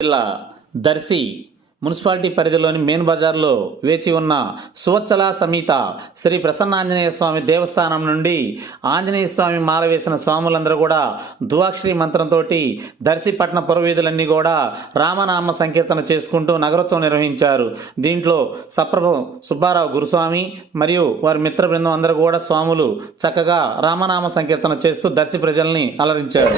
జిల్లా దర్శి మున్సిపాలిటీ పరిధిలోని మెయిన్ బజార్లో వేచి ఉన్న సువత్సల సమేత శ్రీ ప్రసన్నాంజనేయ స్వామి దేవస్థానం నుండి ఆంజనేయ స్వామి మాల వేసిన స్వాములందరూ కూడా దువాక్షరి మంత్రంతో దర్శి పట్టణ పురవీధులన్నీ కూడా రామనామ సంకీర్తన చేసుకుంటూ నగరోత్సవం నిర్వహించారు. దీంట్లో సప్రభ సుబ్బారావు గురుస్వామి మరియు వారి మిత్ర బృందం అందరూ కూడా స్వాములు చక్కగా రామనామ సంకీర్తన చేస్తూ దర్శి ప్రజల్ని అలరించారు.